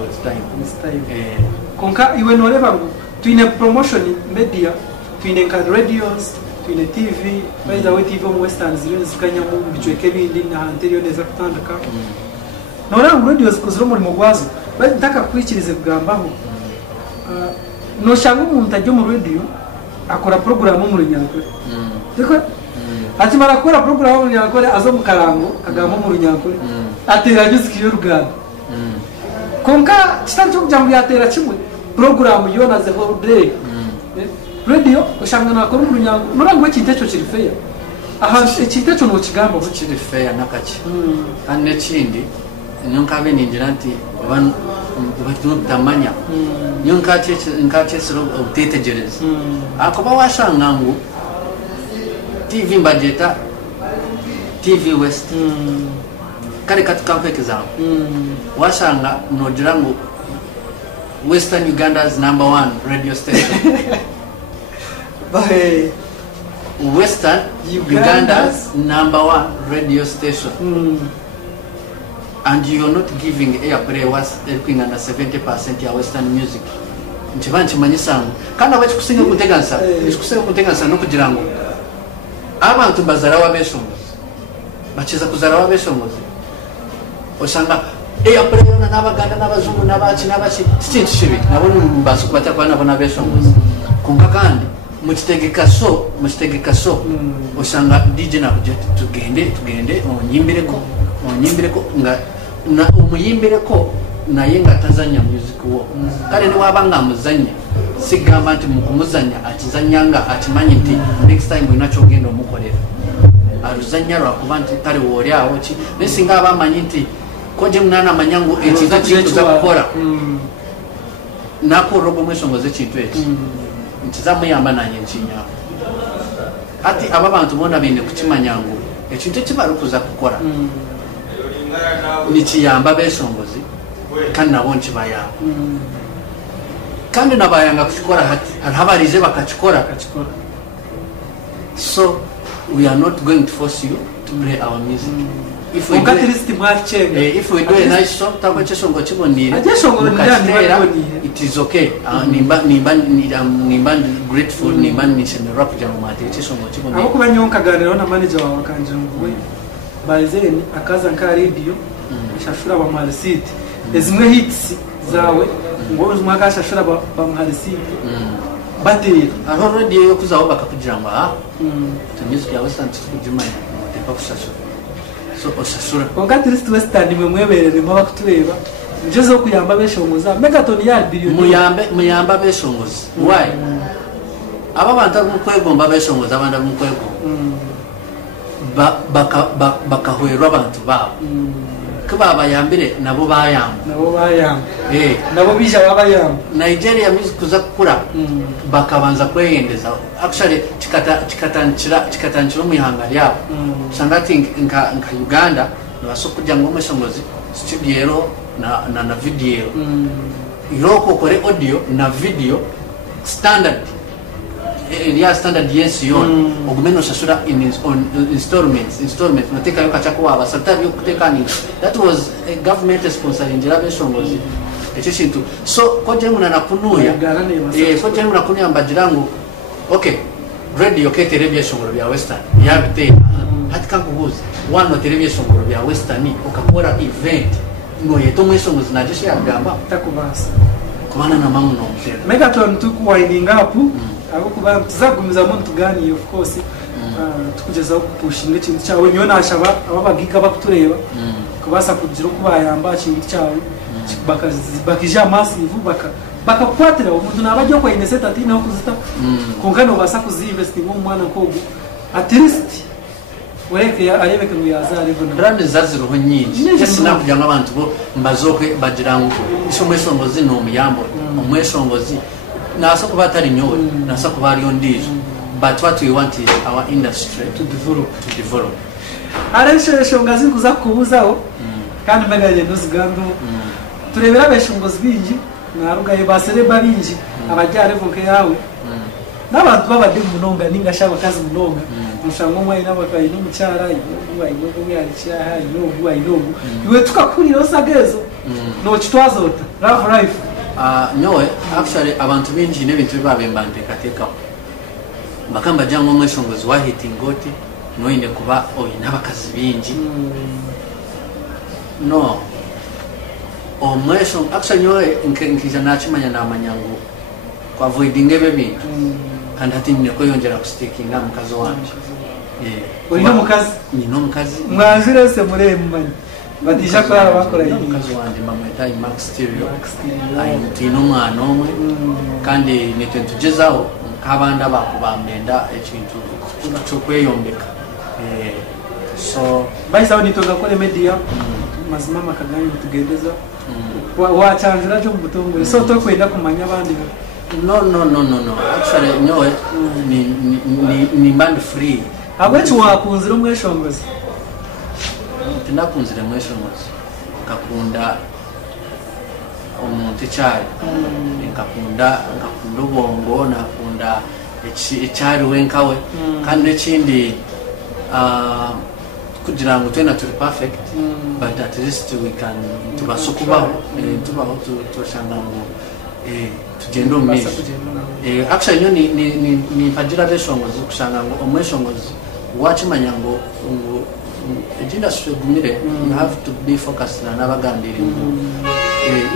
with time konka iwe noreba ngo tuine promotion media tuine nka radios tuine TV by the way TV mu western ziriyo zikanya mu bichweke bindi na anterior neza kutandaka nora mu radios kuziro muri mugwazo ndaka kwikirize kugambaho no shanga umuntu ajyo mu radio akora program mu runyankore diko ati marakora program mu runyankore azo mu karango kagamo mu runyankore atera gizikiyo ruganda konka chitancho kujambo yatera kimwe program yona the whole day radio ushanga nakora mu runyankore nurangwe kintecho kiri fair aha kintecho no kigamba ko kiri fair nakaki ane kindi nyonkabe ningira nti abantu batumanya nyonkache sero utetegereza akoba washanga ngo TV budgeta TV West kare katukampe kizao washanga nogira ngo Western Uganda's #1 radio station by Western Uganda's #1 radio station and you're not giving airplay was helping under 70% ya Western music ntibanchi manyisango kandi abachikusinga kutegansa ishikusinga kutegansa no kugira ngo abantu bazara wabeshongozi bachiza kuzara wabeshongozi osanga airplay n'abaganda n'abazungu n'abachi stinchi shibi nabone mbaso kubata kwa nabona beshongozi kunga kandi mukitegeka so osanga DJ na tugende onyimbireko nga na umuyimbireko naye nga tazanya music wo kale ni wabanga muzanya sigamba nti mukumuzanya atizanyanga atimanyi nti next time inacho gendo mukolera aruzanya lwakuba nti kale woli awo ki nesinga abamanyi nti koje munana manyangu ekiza kituza kukora nako robo mwesongoze kintu eki ntizamuyamba nanye nkinya ati aba bantu bona bine kukimanyangu ekintu kibarukuza kukora nikiyamba beshongozi kandi nabo nkibayamba kandi nabayanga kukikora habarize bakakikora so we are not going to force you to play our music if we do a nice song tabo chesongo chibonire it is okay nimba grateful nimba nishene rap jamu mate chesongo chibonire abo kubanyonka ganira na manager wawe kanje ngwe bazeni akaza nka radio shashura ba Marisite ezimwe hits zawe ngo uzumaka shashura ba Marisite bateri aho radio yo kuzaho bakakugira ngo to music ya Western tukujimanya tepa kushashura so osashura konga Trist Western mweberere mwa bakutureba njezo zo kuyamba beshongoza megaton ya billion muyamba beshongoza why aba bantu mukwegomba beshongoza abandi mukwego bakahwerwa abantu babo kuba bayambire nabo bayamba nabo bija babayamba Nigeria music kuza kukura bakabanza kweyendeza actually chikatanchira muyihanga lyabo sanga think nka Uganda nabaso kujya ngo mwesongozi studio na video iroko kore audio na video standard standard yes yon ogumeno shashura in installments nateka yo kachako aba satari yo kutekani that was a government sponsor injira beshongozi ekishintu so koje muna nakunuya koje muna kunuya mbajirango okay radio ke television bya Western yabite hatika kubuza one television bya Western ukakora event ngo yeto mwesongozi najeshi yagamba takubasa kubana na mamu no mtera megaton tuku winding up abo kuba tuzagumiza mu tugani of course tukugezaho kupushinga ikintu cyawe nyo nashaba ababagiga bakutureba kubasa kugira kubayamba ikintu cyawe bakija massive bakakwatira umuntu nabajyo kwa ineseta ati naho kuzita konkano basa kuzinvest mu mwana kogo at least weke arebeke ngo yazare bona brand zaziroho nyingi cyesina kujyanga abantu bo mbazokwe bagirango ishomwesongozi no muyambo umwesongozi nasa kuba atari nyowe nasa kuba ari ondizo but what we want is our industry to develop areshongazi kuza kubuzaho kandi megaje nduzigandu turebera beshongozi bingi narugaye basereba bingi abajyare vuke yawe n'abantu babade munonga ningashaba kazi munonga mushango mwayi n'abakayi n'umucyara iwe iwe yari cyaha iwe iwe tukakurira osagezo no kitwazota love life nyowe actually abantu bingi n'ebintu bibabemba nteekateekaho bakamba jangu omwesongozi wahitingoti noine kuba oyina abakazi bingi no omweso actually nyowe nkiza nakimanya namanya ngu kwavoidinga ebyo bintu kandi hati nyine kweyongera kustakinga mukazi wanje olina omukazi nina omukazi mwanzire se mumanyi batija kwara bakora omukazi wanje bamweta Max Stereo tuyina omwana omwe kandi nitwe ntugezaho nk'abandi abakubambenda ekintu kyokweyombeka so baisaho nitoza kole media mazima makagani tugendeza wachanjira cyo mubutungure so tokwenda kumanya abandi no actually nyowe ni band free abwechi wakunzira umweshongozi tinakunzira umweshongozi ngakunda omuntu cyari ngakunda ubongo nakunda icyari wenkawe kandi n'ikindi kugira ngo twena turi perfect but at least we can tubasukubaho tubaho tushanga ngo tugenda umwisho actually nyo ni fagira beshongozi kushanga ngo omweshongozi wachimanya ngo ejinda swegumire you have to be focused na nabagambiri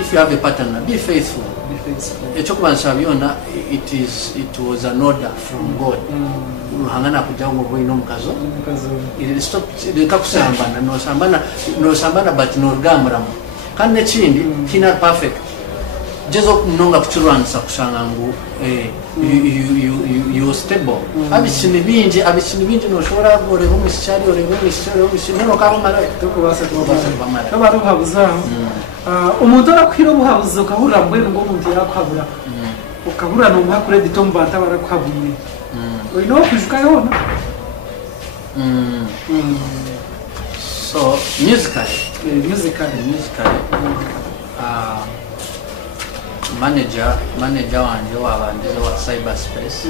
if you have a partner be faithful echo kubanza byona it was an order from God hangana kujaho ngo boino mukazo ili stop ileka kusambana no sambana but no rugamuramu kandi n'ekindi kina perfect jezo kunonga kuchuransa kushanga ngo you stable abishini bingi no shora gore bo mishyari no kaba mara tukubasa bamara kabaro habuzaho umuntu arakwira buhabuzo kahura mbwe ngo umuntu yakhabura ukabura no mwakure ditombata barakhabuye oyino kujuka yona so musically manager wanje wabandiza wa cyberspace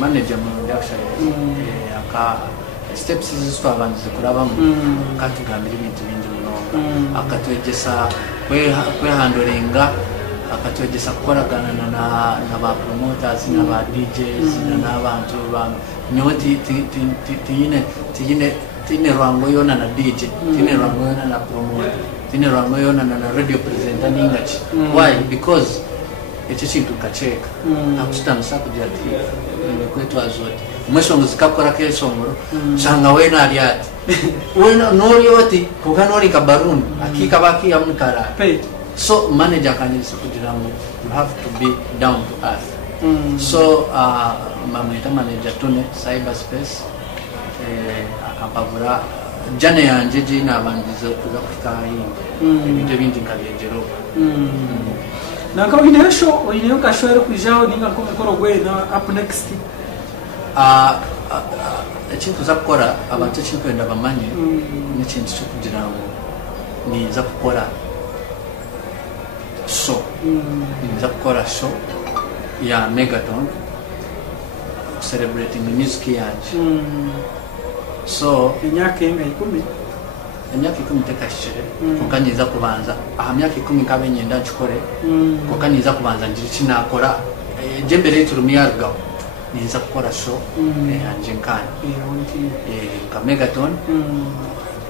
manager mu actually aka steps zitwabandize kurabamo katugambira ibintu bingi munonga akatwegesa kwehandoringa akatwegesa kukoragana na ba promoters na ba DJs n'abantu nyowe tiyine rwango yona na DJ tiyine rwango yona na promoter tiyine rwango yona na radio presenter n'ingachi why because icyo kintu kacheka akutamisa kugira ati kwetu azote umweshongozi kakora keshongoro shanga wena aliati wena noriyoti kukanori kabaruni akika baki amukara so manager kanisa kugira ngo you have to be down to earth so mamweta manager tune cyberspace akapavura jane yanje jina abandize kuza kufikayi ibyo bindi nkabyenjero naka winesho oyineyo kashwere kujaho ninga ko mukoro gwena up next ekintu zakora abantu ekinkwenda bamanye n'ekintu cyo kugira ngo niza gukora show niza gukora show ya Megaton celebrating the music yanje so imyaka 10 imyaka 10 tekashire kokaniza kubanza myaka 10 kabenye ndachikore kokaniza kubanza njiri kinakora jembere turumiyarga niza gukora show yanje nkani ka Megaton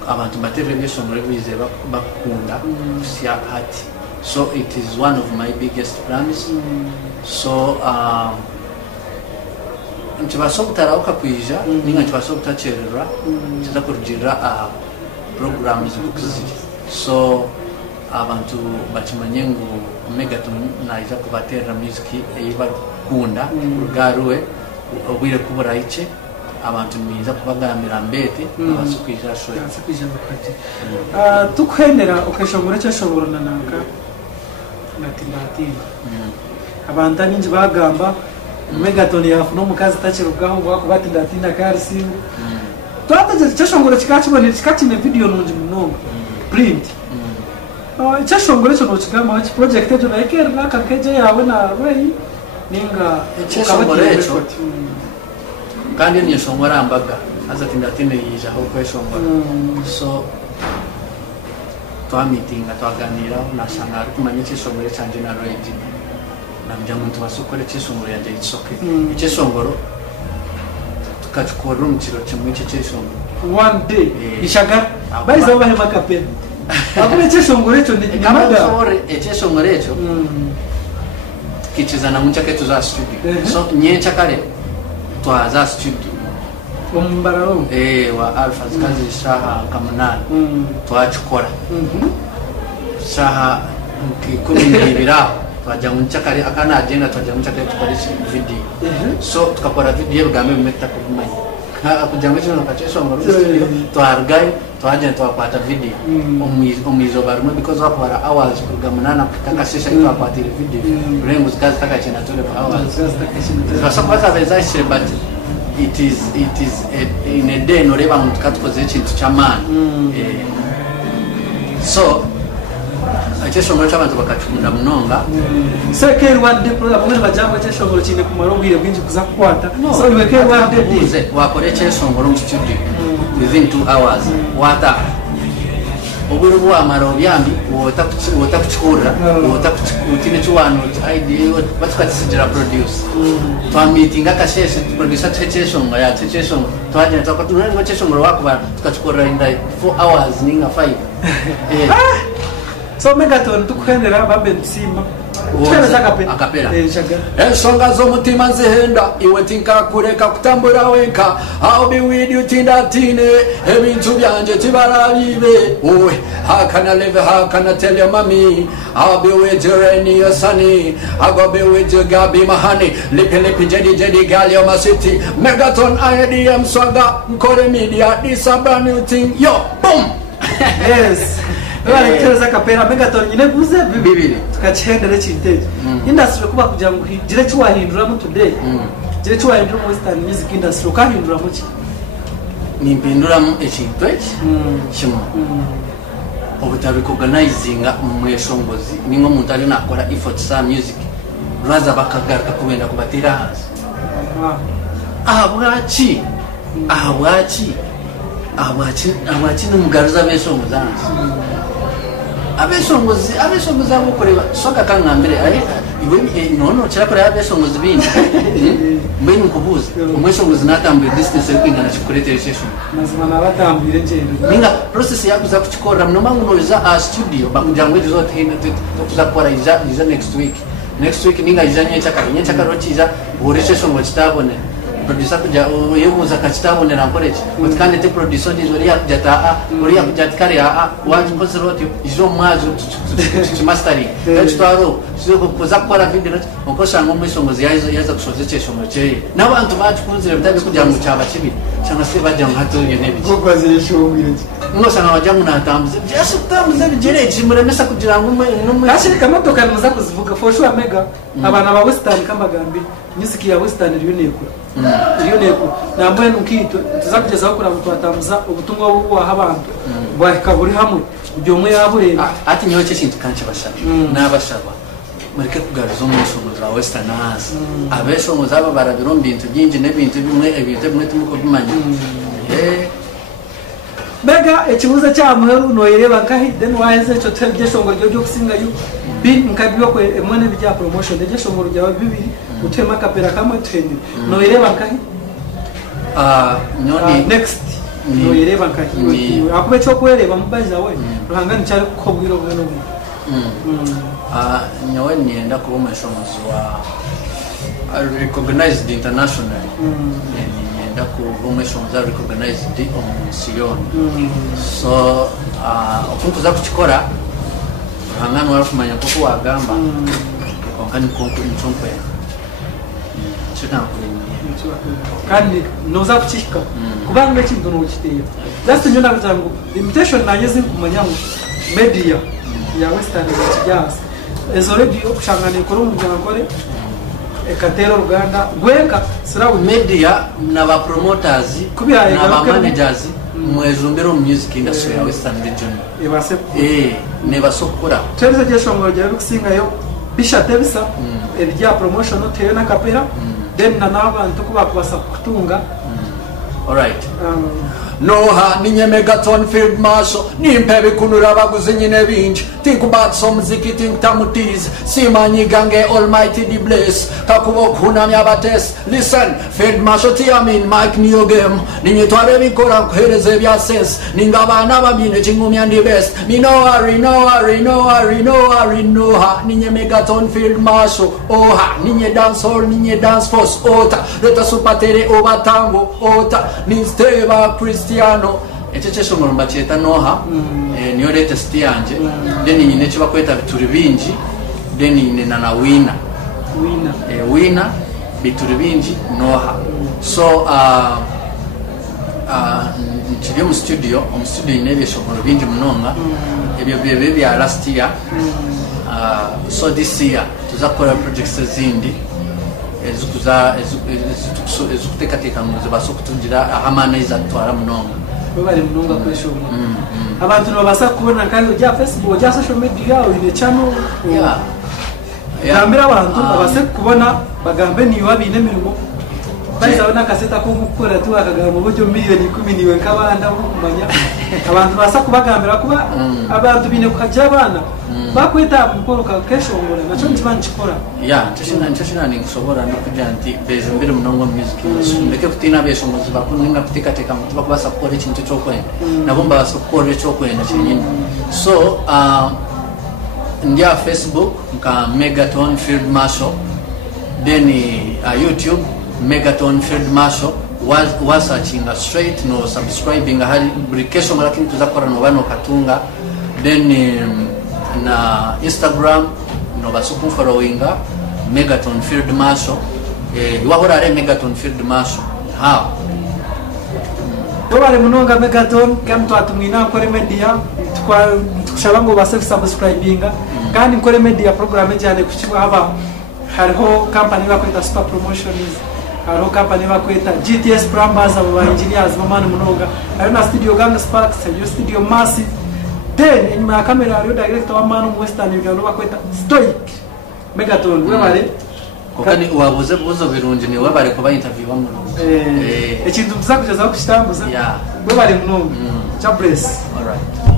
abantu baterevation muri bize bakunda sia hati so it is one of my biggest plans so ntibasobutara ukakwija ninga ntibasobutacherera kiza kurujira programs zikuziri so abantu bakimanye ngo Megaton naija kubatera music eyibakunda rugaruwe obwire kubura ice abantu niza kubagamira mbete abasukwija shoya tukwenera ukashongora cyashongorana naka natindati abantu ninji bagamba Megaton yafuno mukazi tachirugaho ngo kubatindati nakari simu twataje cyashongora kikachibone kikachine video nunji munonga print cyashongora cyo nokigama iki project ejo naikera naka keje yawe na weyi ninga cyashongora ejo kandi nyeshongora ambaga aza tindati yija aho kweshongora so twamitinga twaganiraho nasanga ari kumanya icyesongoro cyanje na Redi namujya muntu wasukore icyesongoro yanjye itsoke icyesongoro tukachukura umukiro kimwe cyesongoro one day ishagara baiza bahema kapera akube icyesongoro cyo ni kamada icyesongoro cyo kichizana munchake tuza studio so nyencha kale twaza studio umbararo wa alpha kazi saha kamunani twachukora saha kikumi twajya muncha kale akana agenda twajya muncha kale tukoresha video so tukakora video rugambe mumeta kumanya akujya mu kintu kaceso mu studio twargaye twajya twapata video umizo barimo because wakora hours kugamunana kakasesha twapata video rengo zikazi takachena tole hours basa kwaza bezashe but it is in a day no reba muntu katkoze ikintu cyamana so acheshongoro cy'abantu bakacukunda munonga sekeri wande program bamwe bajamwe acheshongoro cyine ku marongire bwinji kuzakwata so wekeri wande dize wakore cheshongoro mu studio within 2 hours wata oburu bwa maro byambi wota kuchukura wota kutine cy'abantu idea batukatisigira produce twa meeting akasheshe producer cheshongoro ya cheshongoro twaje twakaturengo cheshongoro wakuba tukachukura in 4 hours ninga 5 so Megaton tukhendera bambe ntsima tweleza akapera ensonga z'omutima nzihenda iwe tinkakureka kutambura wenka I'll be with you tindatine ebintu byanje tibarabibe owe how can I live, how can I tell your mommy I'll be with you rainy or sunny I'll go be with you girl be my honey lippy jedi girl you're my city Megaton IDM swagger nkore media this a brand new thing yo boom yes bari tereza kapera Megaton nyine buze bibiri tukachendere cyinteje industry kuba kugira ngo gire cywahindura mu today gire cywahindura mu western music industry ukahindura mu ki nimpindura mu ekintu kimwe obutabi organizinga mweshongozi ningo muntu ari nakora effort sa music raza bakagaruka kubenda kubatira hanze abwachi n'umugaruza besongozanze abesongozi abo kureba soka kangambere ari iwe nono cyakora abesongozi bindi mbe nkubuza umwesongozi natambuye distance yo kwingana cyikuretera session mazima nabatambire njene ninga process yakuza kuchikora mnoma ngunoza a studio bakujangwe zote hina tukuzakora iza next week ninga izanye cyakaro kiza boreshe songo kitabone producer kuja yemuza kachitabonera nkoreche utkande te producer ndizo ria kujata ria kujatikari waje konservati izo mwazo mastering twaro sizo kuza gukora video ukosha ngo mwisongozi yaza kusozecesha umuceye nabantu bacukunzire bitabe kugira ngo cyaba kibi cyangwa se bajya ngo hatuye nebi gokwaze shongire ngosa nabajya ngo natambuze byase tambuze bigereje muremesa kugira ngo numwe ashirika motoka muza kuzivuga for sure Mega abana ba western kambagambi music ya western iriyo namwe nukito tuzakugezaho kura mutwatamuza ubutumwa bwo abantu bwahikaburi hamwe byo mwe yaburera ati nyo cyo kintu kanche bashaba nabashaba mureke kugaruza umusongozi wa western hasi abesongozi aba barabiromba ibintu byinji n'ibintu bimwe tumuko bimanye Mega ekibuza cyamuheru noyereba nkahi then waheze cyo tegesongo ryo kusinga yu bin nkabiyo ko emwe bijya promotion degesongo rya bibiri utema kapera kamwe trend noyereba nkahi nyoni next noyereba nkahi akube cyo kwereba mubaza we ruhangani cyari ko bwiro bwe no nyowe nienda kuba umushomozi wa recognized internationally umwesongoza recognized on Sion so ukuntu za kuchikora hangano wala kumanya kuko wagamba konkani konko nchompe chika kandi noza kuchika kubanga kintu no kiteye just nyona kuzangu limitation nanyeze kumanya media ya western jazz ezo radio kushangana ikoro mu byakore ekatero Uganda gwenka sirawu media na ba promoters na ba managers mwezumbero music industry ya western region ebase ne basokora twese cyeshongoro rya kusinga yo bisha tebisa ebya promotion teyo na kapera then na nabantu kuba kubasa kutunga all right noha ninye Megaton Field Marshal nimpe bikunura baguzi nyine binji tikubatso muziki tinkutamutize simanyi gange almighty the bless kakubo kunamya bates listen Field Marshal tiamin Mike New Game ninye tware bikora kuhereze bya sense ningabana babine chingumya ndi best me no worry noha ninye Megaton Field Marshal oha ninye dancehall ninye dance force ota leta supatere obatango ota ni steva Cristiano echeche ngomba cheta noha niyo latest yanje then nyine chiba kweta bituri binji then nyine na winner bituri binji noha so nchiri mu studio ine bishobora binji munonga ebyo bebe bya last year so this year tuzakora projects zindi ezikutekateka ngo zibaso kutungira ahamana izatwara munonga bari munonga kwesho abantu babasa kubona kandi ujya Facebook ujya social media ine channel kambira abantu babase kubona bagambe niyo babine mirimo bayizabona kaseta ko gukora tu akagamba buryo miliyoni 10 niwe nkabanda kumanya abantu basa kubagambira kuba abantu bine kujya abana bakwita mukoro ka kesho ngora nacho ntibanchikora ntashina ningisobora no kujanti beze mbere munongo music ndeke kutina besho muziba kuninga kutika teka mutuba kubasa kukora ikintu cyo kwenda nabomba basokore cyo kwenda cyenyine so ndia Facebook nka Megaton Field Marshal then YouTube Megaton Field Marshal was searching straight no subscribing hali brication lakini tuzakora no bano katunga then na Instagram no basuku followinga Megaton Field Marshal wahora re Megaton Field Marshal ha bale munonga Megaton kamtu atumina kore media tukushabango base subscribinga kandi kore media program cyane kuchibwa haba hariho company bakwita Super Promotions hariho company bakwita GTS Plumbers aba engineers mamana munonga hariho na studio Gang Sparks studio Massive then inyuma ya kamera hariho director wa Manu Western Union bakwita Stoic Megaton webale kokani wabuze buzo birunje ni webale kuba interview wamu ekintu muzakugeza ku kitambuza webale munonga cha bless all right